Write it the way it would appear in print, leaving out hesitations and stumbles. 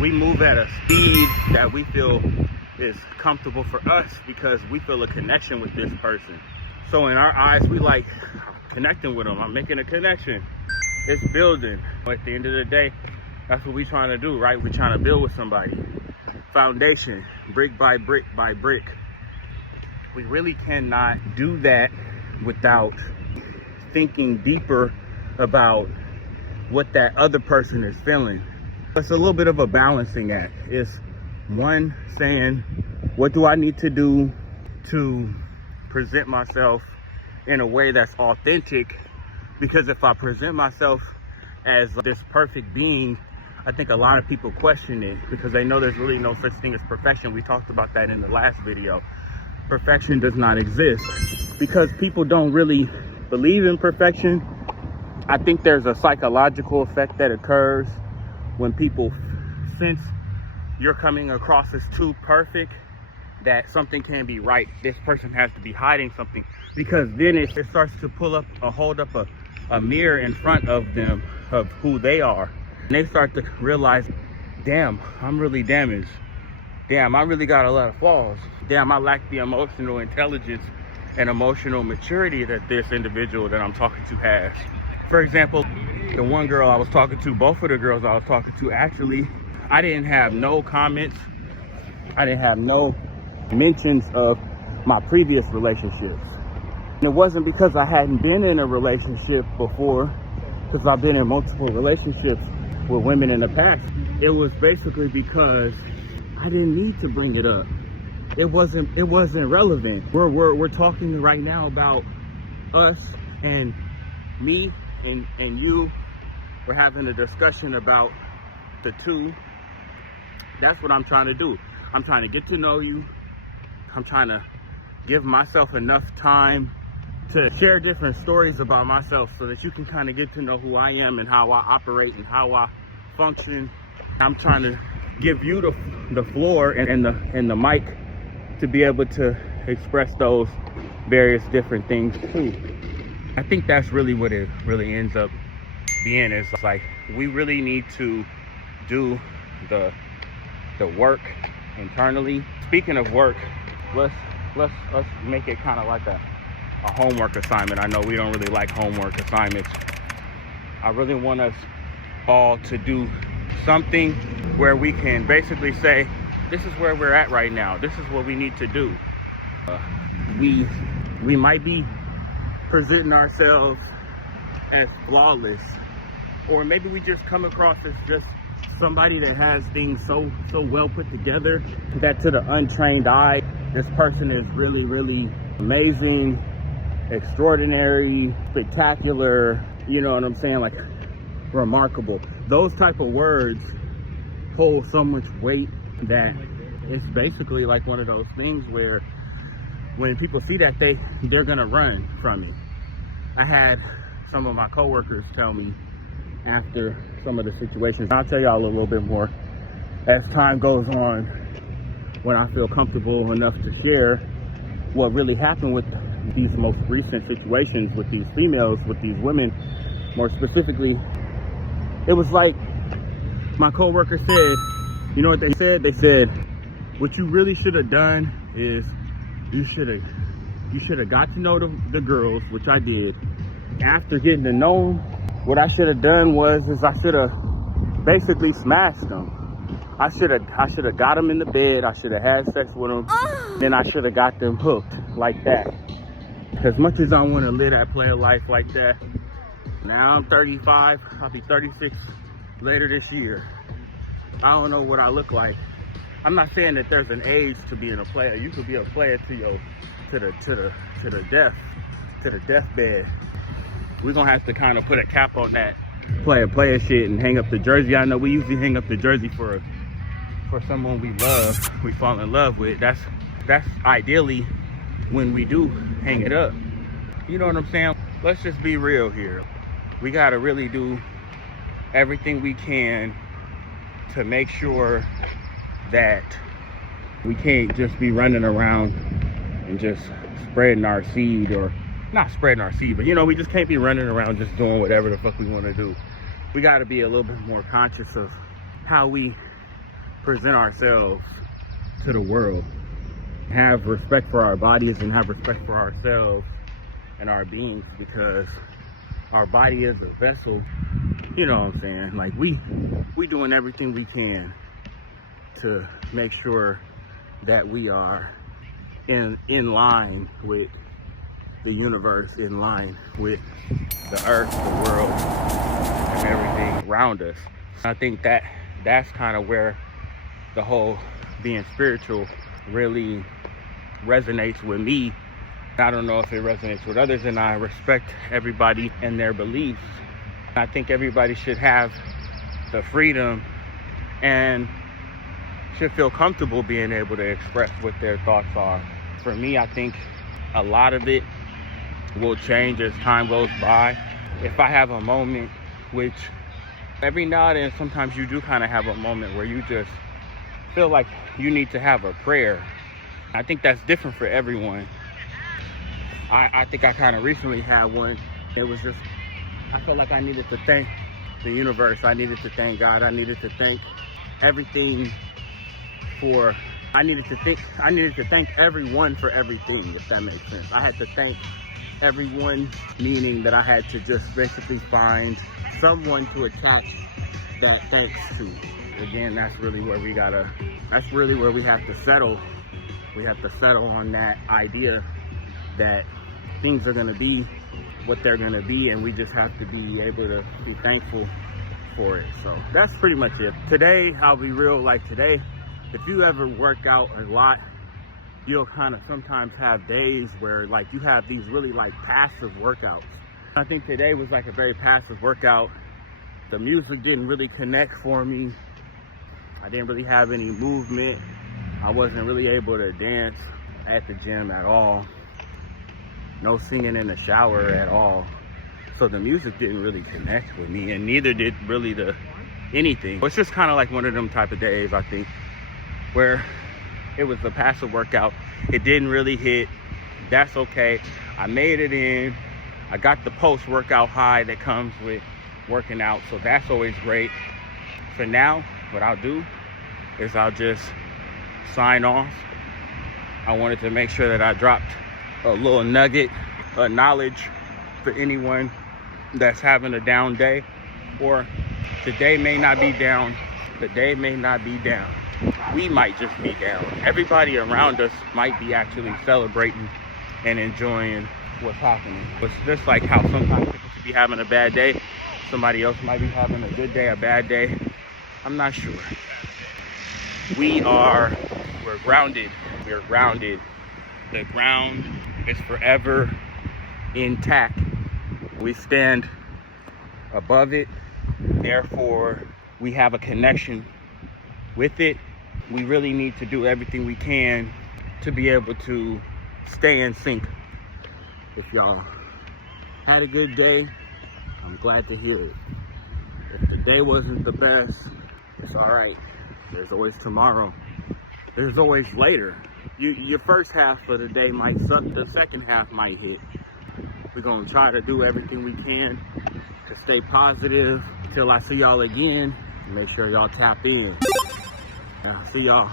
we move at a speed that we feel is comfortable for us because we feel a connection with this person. So in our eyes, we like connecting with them. I'm making a connection. It's building. At the end of the day, that's what we're trying to do, right? We're trying to build with somebody. Foundation, brick by brick by brick. We really cannot do that without thinking deeper about what that other person is feeling. It's a little bit of a balancing act. It's one saying, what do I need to do to present myself in a way that's authentic? Because if I present myself as this perfect being, I think a lot of people question it because they know there's really no such thing as perfection. We talked about that in the last video. Perfection does not exist because people don't really believe in perfection. I think there's a psychological effect that occurs when people sense you're coming across as too perfect, that something can be right. This person has to be hiding something, because then it starts to hold up a mirror in front of them of who they are. And they start to realize, damn, I'm really damaged. Damn, I really got a lot of flaws. Damn, I lack the emotional intelligence and emotional maturity that this individual that I'm talking to has. For example, the one girl I was talking to, both of the girls I was talking to, actually, I didn't have no comments. I didn't have no mentions of my previous relationships. And it wasn't because I hadn't been in a relationship before, because I've been in multiple relationships with women in the past. It was basically because I didn't need to bring it up. It wasn't relevant. We're talking right now about us and me and you. We're having a discussion about the two. That's what I'm trying to do. I'm trying to get to know you. I'm trying to give myself enough time to share different stories about myself so that you can kind of get to know who I am and how I operate and how I function. I'm trying to give you the floor and the mic to be able to express those various different things too. I think that's really what it really ends up being. Is like, we really need to do the work internally. Speaking of work, let's make it kind of like a homework assignment. I know we don't really like homework assignments. I really want us all to do something where we can basically say, this is where we're at right now. This is what we need to do. We might be presenting ourselves as flawless, or maybe we just come across as just somebody that has things so well put together that to the untrained eye, this person is really, really amazing, extraordinary, spectacular, you know what I'm saying, like remarkable. Those type of words hold so much weight that it's basically like one of those things where when people see that, they're gonna run from it. I had some of my coworkers tell me after some of the situations, I'll tell y'all a little bit more as time goes on, when I feel comfortable enough to share what really happened with these most recent situations with these females, with these women. More specifically, it was like my coworker said, you know what they said? They said, what you really should have done is you should have got to know the girls, which I did. After getting to know them, what I should have done is I should have basically smashed them. I should have got them in the bed. I should have had sex with them. Then I should have got them hooked like that. As much as I want to live that player life like that, now I'm 35. I'll be 36 later this year. I don't know what I look like. I'm not saying that there's an age to being a player. You could be a player to the deathbed. We're gonna have to kind of put a cap on that player shit and hang up the jersey. I know we usually hang up the jersey for someone we love, we fall in love with. That's ideally when we do hang it up. You know what I'm saying? Let's just be real here. We gotta really do everything we can to make sure that we can't just be running around and just spreading our seed, or not spreading our seed, but you know, we just can't be running around just doing whatever the fuck we want to do. We got to be a little bit more conscious of how we present ourselves to the world. Have respect for our bodies and have respect for ourselves and our beings, because our body is a vessel. You know what I'm saying? Like we doing everything we can to make sure that we are in line with the universe, in line with the earth, the world, and everything around us. I think that's kind of where the whole being spiritual really resonates with me. I don't know if it resonates with others, and I respect everybody and their beliefs. I think everybody should have the freedom and should feel comfortable being able to express what their thoughts are. For me, I think a lot of it will change as time goes by. If I have a moment, which every now and then sometimes you do kind of have a moment where you just feel like you need to have a prayer. I think that's different for everyone. I think I kind of recently had one. It was just, I felt like I needed to thank the universe. I needed to thank God. I needed to thank everything I needed to thank everyone for everything, if that makes sense. I had to thank everyone, meaning that I had to just basically find someone to attach that thanks to. Again, that's really where we have to settle. We have to settle on that idea that things are gonna be what they're gonna be, and we just have to be able to be thankful for it. So that's pretty much it. Today, I'll be real, like today, if you ever work out a lot, you'll kind of sometimes have days where like you have these really like passive workouts. I think today was like a very passive workout. The music didn't really connect for me. I didn't really have any movement. I wasn't really able to dance at the gym at all. No singing in the shower at all. So the music didn't really connect with me, and neither did really anything. It's just kind of like one of them type of days, I think, where it was a passive workout. It didn't really hit. That's okay. I made it in. I got the post-workout high that comes with working out, so that's always great. For now, what I'll do is I'll just sign off. I wanted to make sure that I dropped a little nugget of knowledge for anyone that's having a down day, or today may not be down. The day may not be down. We might just be down. Everybody around us might be actually celebrating and enjoying what's happening. It's just like how sometimes people could be having a bad day. Somebody else might be having a good day, a bad day. I'm not sure. We're grounded. We're grounded. The ground is forever intact. We stand above it. Therefore, we have a connection with it. We really need to do everything we can to be able to stay in sync. If y'all had a good day, I'm glad to hear it. If the day wasn't the best, it's all right. There's always tomorrow. There's always later. Your first half of the day might suck, the second half might hit. We're gonna try to do everything we can to stay positive. Until I see y'all again, make sure y'all tap in. I'll see y'all.